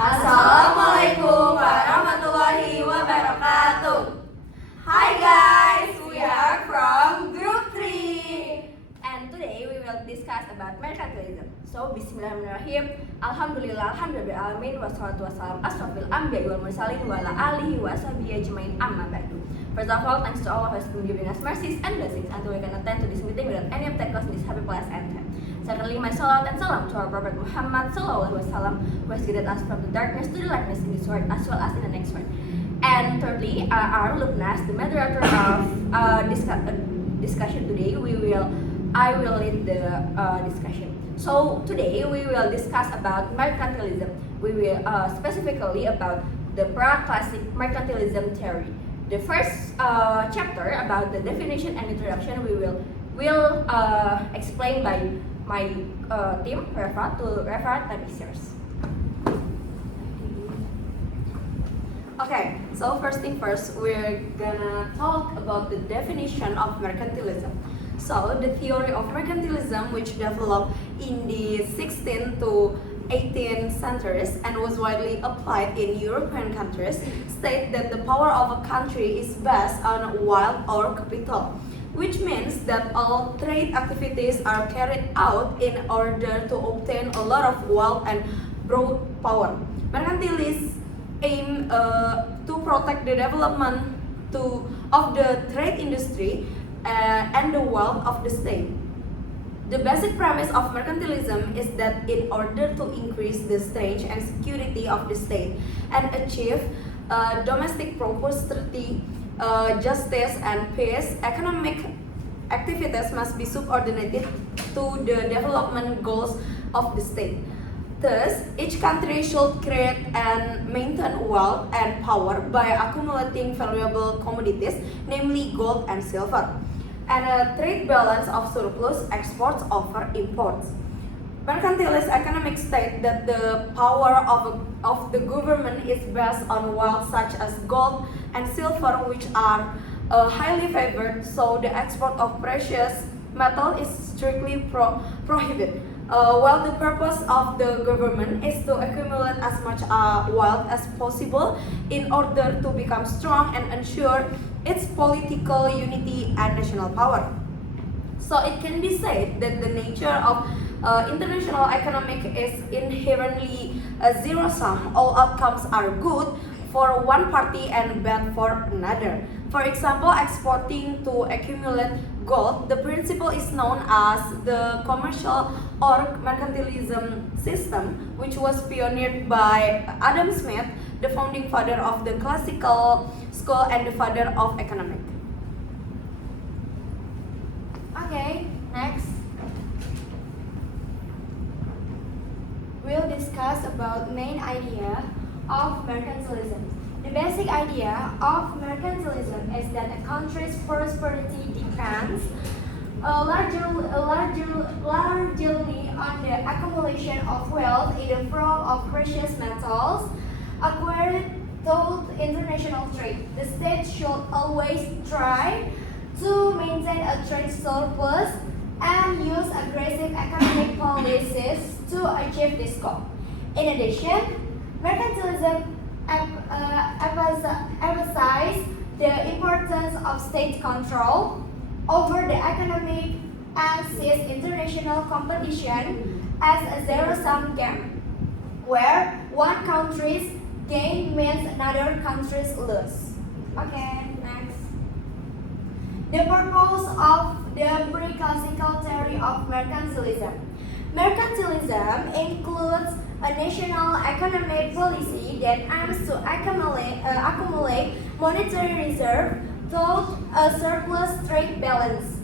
Assalamualaikum warahmatullahi wabarakatuh. Hi guys, we are from Group 3 and today we will discuss about mercantilism. So, bismillahirrahmanirrahim. Alhamdulillah, alhamdulillahirrahmanirrahim. Wassalatu wassalamu asrafil anbiya'i wal mursalin wa ala alihi wa sahbihi ajmain amma ba'du. First of all, thanks to Allah who has been giving us mercies and blessings until we can attend to this meeting without any obstacles in this happy place and time. Secondly, my salat and salam to our Prophet Muhammad sallallahu alaihi wasallam, who has guided us from the darkness to the lightness in this world as well as in the next world. And thirdly, our Lubnas, the moderator of discussion today, I will lead the discussion. So today we will discuss about mercantilism. We will specifically about the pra-classic mercantilism theory. The first chapter about the definition and introduction we will explain by my team, Reva. Time is yours. Okay, so first thing first, we're gonna talk about the definition of mercantilism. So the theory of mercantilism, which developed in the 16th to 18th centuries and was widely applied in European countries, state that the power of a country is based on wealth or capital, which means that all trade activities are carried out in order to obtain a lot of wealth and broad power. Mercantilists aim to protect the development of the trade industry and the wealth of the state. The basic premise of mercantilism is that in order to increase the strength and security of the state and achieve domestic prosperity, justice and peace, economic activities must be subordinated to the development goals of the state. Thus, each country should create and maintain wealth and power by accumulating valuable commodities, namely gold and silver, and a trade balance of surplus exports over imports. Mercantilist economics state that the power of the government is based on wealth such as gold and silver, which are highly favored, so the export of precious metal is strictly prohibited. While the purpose of the government is to accumulate as much wealth as possible in order to become strong and ensure its political unity and national power. So it can be said that the nature of international economic is inherently zero-sum. All outcomes are good for one party and bad for another. For example, exporting to accumulate gold, the principle is known as the commercial or mercantilism system, which was pioneered by Adam Smith, the founding father of the classical school and the father of economics. Okay, next we'll discuss about main idea of mercantilism. The basic idea of mercantilism is that a country's prosperity depends largely on the accumulation of wealth in the form of precious metals acquired through international trade. The state should always try to maintain a trade surplus and use aggressive economic policies to achieve this goal. In addition, mercantilism emphasizes the importance of state control over the economic and sees international competition as a zero-sum game, where one country's gain means another country's lose. Okay, next. The purpose of the pre-classical theory of mercantilism. Mercantilism includes a national economic policy that aims to accumulate monetary reserve through a surplus trade balance.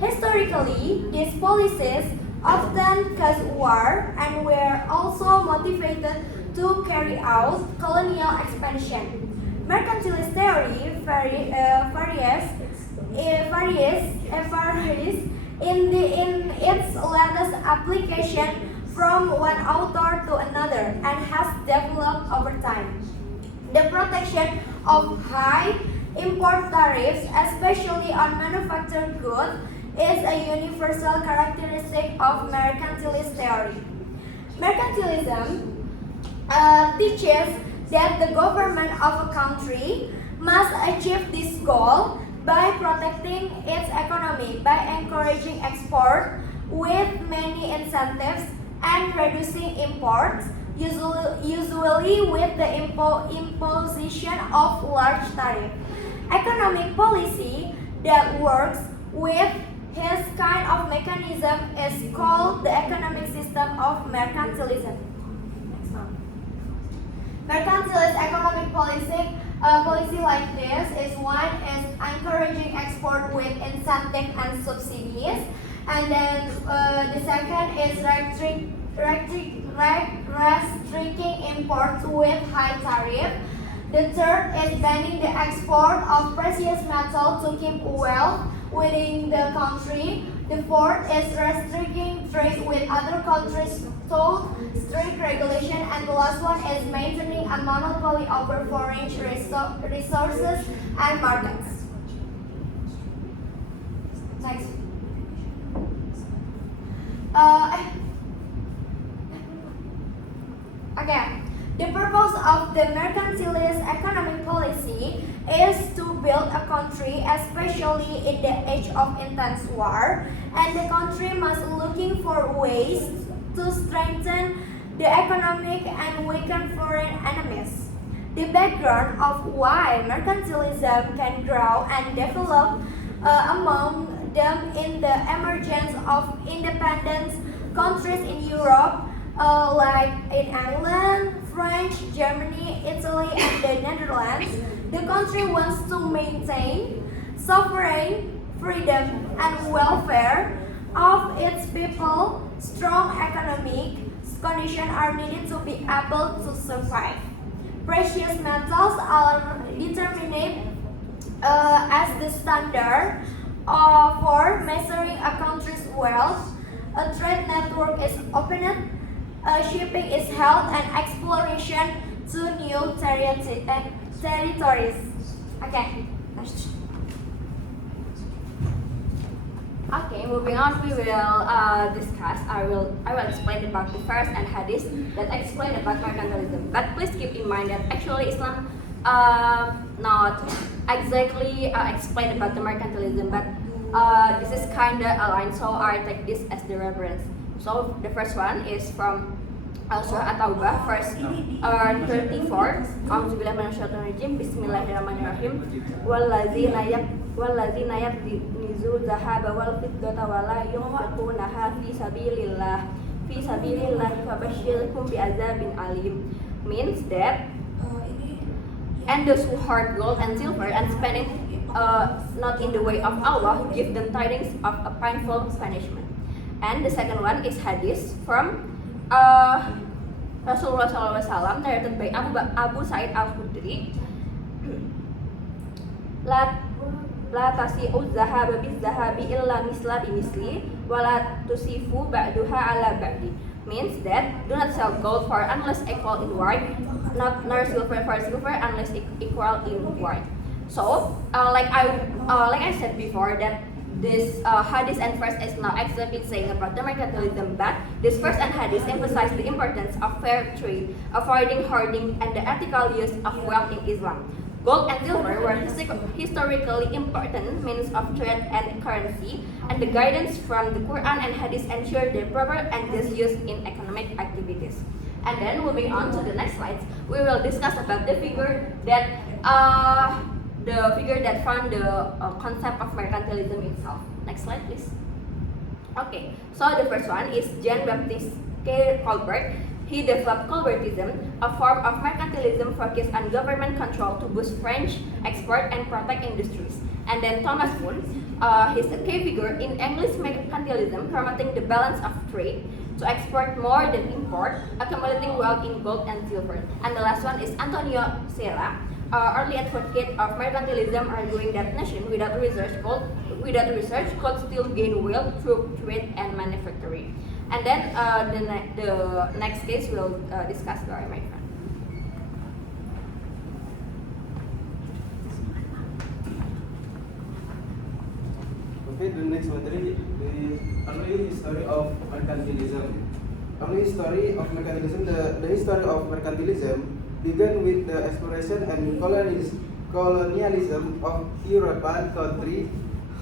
Historically, these policies often caused war and were also motivated to carry out colonial expansion. Mercantilist theory varies in its latest application from one author to another and has developed over time. The protection of high import tariffs, especially on manufactured goods, is a universal characteristic of mercantilist theory. Mercantilism teaches that the government of a country must achieve this goal by protecting its economy, by encouraging export with many incentives and reducing imports, usually with the imposition of large tariff. Economic policy that works with his kind of mechanism is called the economic system of mercantilism. Next one. Mercantilist economic policy like this is one is encouraging export with incentive and subsidies, and then the second is restricting imports with high tariff. The third is banning the export of precious metal to keep wealth within the country. The fourth is restricting trade with other countries through strict regulation, and the last one is maintaining a monopoly over foreign resources and markets. Next. Okay. The purpose of the mercantilist economic policy is to build a country, especially in the age of intense war, and the country must looking for ways to strengthen the economic and weaken foreign enemies. The background of why mercantilism can grow and develop among them in the emergence of independent countries in Europe, like in England, France, Germany, Italy, and the Netherlands. The country wants to maintain sovereign freedom and welfare of its people. Strong economic conditions are needed to be able to survive. Precious metals are determined as the standard for measuring a country's wealth. A trade network is opened, shipping is held, and exploration to new territories. Okay. Okay, moving on, we will discuss. I will explain about the verse and hadith that explain about mercantilism. But please keep in mind that actually Islam not exactly explain about the mercantilism, but this is kinda aligned. So I take this as the reference. So the first one is from Surah At-Taubah, verse 34. A'udzubillahi minasyaitonirrajim. Bismillahirrahmanirrahim. Wallazina yaknizu dzahaba wal fiddata wa la yunfiqunaha fi sabilillah fabashshirhum bi'adzabin alim. Means that, and those who hoard gold and silver and spend it not in the way of Allah, give them tidings of a painful punishment. And the second one is hadith from Rasulullah SAW, narrated by Abu Sa'id Al-Khudri. La tasi'u zahaba biz-zahabi illa misla bimisli wa la tusifu ba'duha ala ba'di. Means that do not sell gold for unless equal in worth, nor silver for silver unless equal in worth. So, like I said before, that this hadith and verse is not exactly saying about the mercantilism, but this verse and hadith emphasize the importance of fair trade, avoiding hoarding, and the ethical use of wealth in Islam. Gold and silver were historically important means of trade and currency, and the guidance from the Quran and hadith ensure their proper and just use in economic activities. And then moving on to the next slides, we will discuss about the figure that found the concept of mercantilism itself. Next slide, please. Okay, so the first one is Jean-Baptiste Colbert. He developed Colbertism, a form of mercantilism focused on government control to boost French export and protect industries. And then Thomas Kuhn, he's a key figure in English mercantilism, promoting the balance of trade to export more than import, accumulating wealth in gold and silver. And the last one is Antonio Serra, early advocate of mercantilism, arguing that nation without research could still gain wealth through trade and manufacturing. And then the next case we'll discuss by my friend. Okay, the next material is early history of mercantilism. early history of mercantilism. The history of mercantilism began with the exploration and colonialism of European countries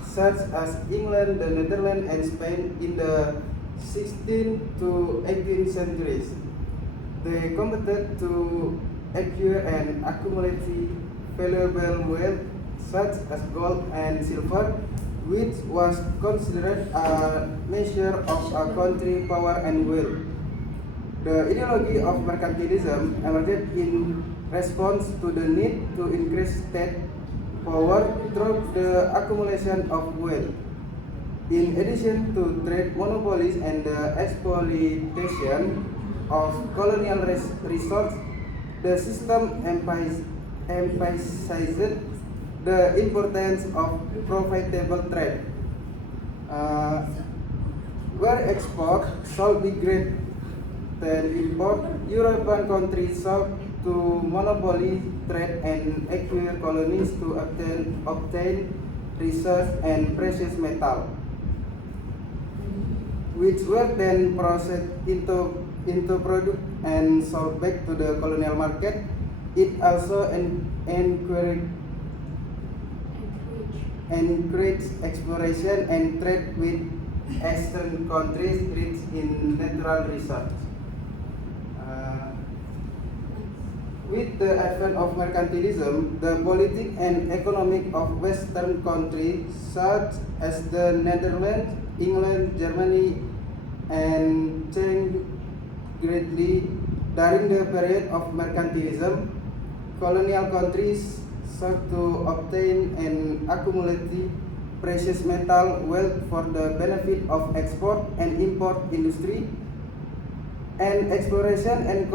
such as England, the Netherlands, and Spain in the 16th to 18th centuries. They competed to acquire and accumulate valuable wealth such as gold and silver, which was considered a measure of a country's power and wealth. The ideology of mercantilism emerged in response to the need to increase state power through the accumulation of wealth. In addition to trade monopolies and the exploitation of colonial resources, the system emphasized the importance of profitable trade, where export should be greater than import. European countries sought to monopoly trade and acquire colonies to obtain resources and precious metal, which were then processed into product and sold back to the colonial market. It also encouraged exploration and trade with Eastern countries rich in natural resources. With the advent of mercantilism, the politics and economic of Western countries such as the Netherlands, England, Germany, and changed greatly during the period of mercantilism. Colonial countries sought to obtain and accumulate precious metal wealth for the benefit of export and import industry, and exploration and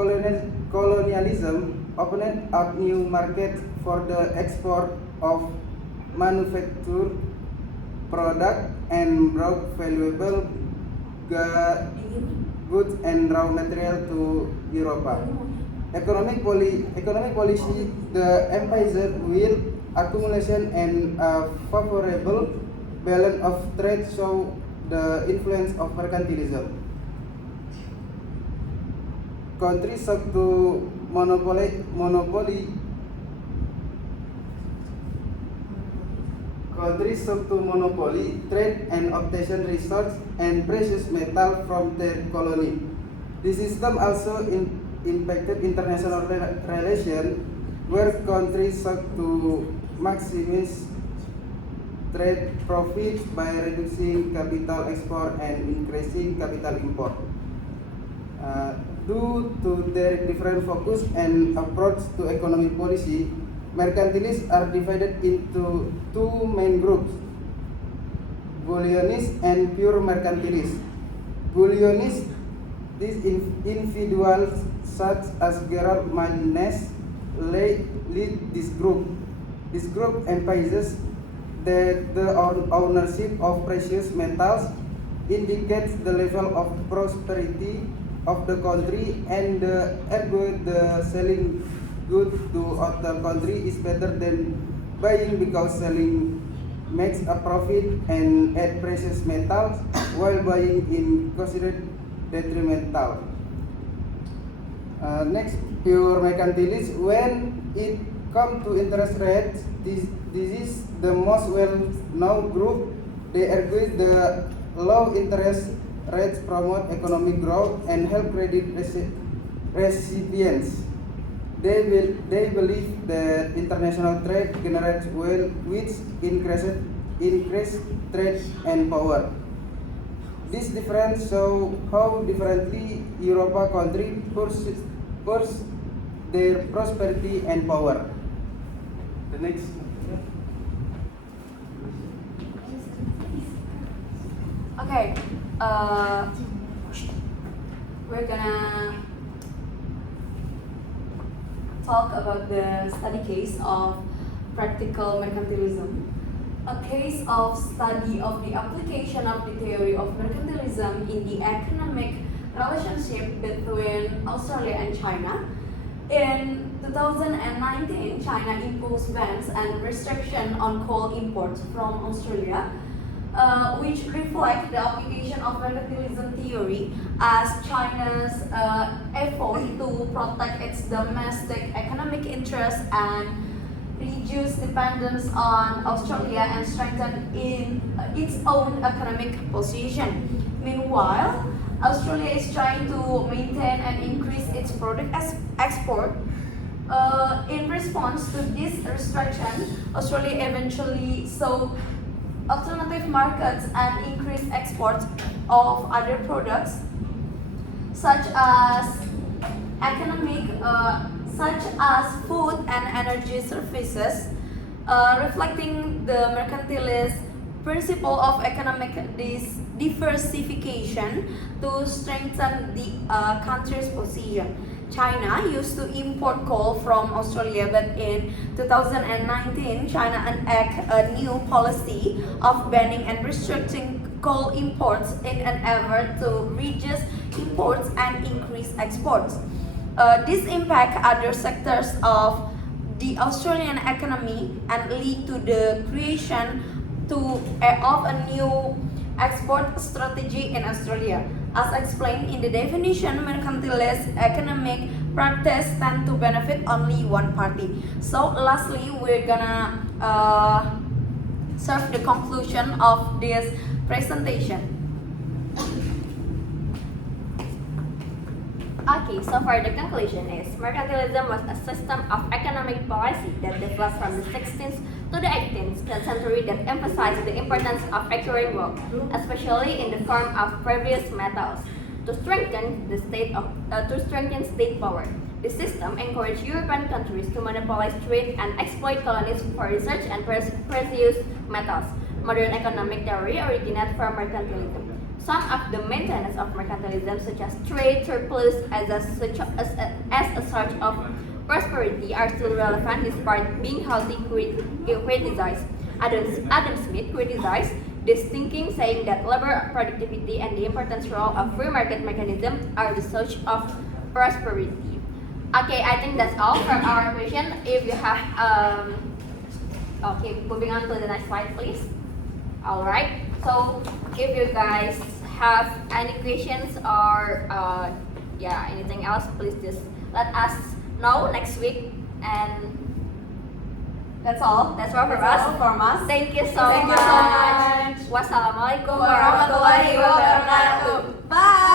colonialism opened up new markets for the export of manufactured product and brought valuable goods and raw material to Europe. Economic policy, the emphasis will accumulation and a favorable balance of trade show the influence of mercantilism. Countries sought to monopoly trade and obtain resources and precious metal from their colony. The system also impacted international relations, where countries sought to maximize trade profits by reducing capital export and increasing capital import. Due to their different focus and approach to economic policy, mercantilists are divided into two main groups: bullionists and pure mercantilists. Bullionists, these individuals such as Gerald Malines lead this group. This group emphasizes that the ownership of precious metals indicates the level of prosperity of the country, and ergo the selling goods to other country is better than buying, because selling makes a profit and add precious metals, while buying is considered detrimental. Next, pure mercantilist. When it comes to interest rates, this is the most well-known group. They argue the low interest rates promote economic growth and help credit recipients. They believe that international trade generates wealth, which increase trade and power. This difference shows how differently European countries pursue their prosperity and power. The next. Okay, we're gonna talk about the study case of practical mercantilism. A case of study of the application of the theory of mercantilism in the economic relationship between Australia and China. In 2019, China imposed bans and restrictions on coal imports from Australia. which reflect the application of mercantilism theory as China's effort to protect its domestic economic interests and reduce dependence on Australia and strengthen its own economic position. Meanwhile, Australia is trying to maintain and increase its product export. In response to this restriction, Australia eventually saw alternative markets and increased exports of other products such as such as food and energy services, reflecting the mercantilist principle of economic diversification to strengthen the country's position. China used to import coal from Australia, but in 2019, China enacted a new policy of banning and restricting coal imports in an effort to reduce imports and increase exports. This impact other sectors of the Australian economy and lead to the creation of a new export strategy in Australia. As explained in the definition, mercantilist economic practice tend to benefit only one party. So lastly, we're gonna serve the conclusion of this presentation. Okay, so far the conclusion is mercantilism was a system of economic policy that developed from the 16th to the 18th century that emphasized the importance of acquiring wealth, especially in the form of precious metals, to strengthen state power. The system encouraged European countries to monopolize trade and exploit colonies for research and precious metals. Modern economic theory originated from mercantilism. Some of the main tenets of mercantilism, such as trade surplus as a source of prosperity, are still relevant despite being hotly criticized. Adam Smith criticized this thinking, saying that labor productivity and the important role of free market mechanisms are the source of prosperity. Okay, I think that's all from our question. If you have, okay, moving on to the next slide, please. All right. So, if you guys have any questions or anything else, please just let us know next week. And That's all. that's all from That's us. all from us. Thank you so Thank you much. so much. Wassalamualaikum Warahmatullahi wabarakatuh. Bye.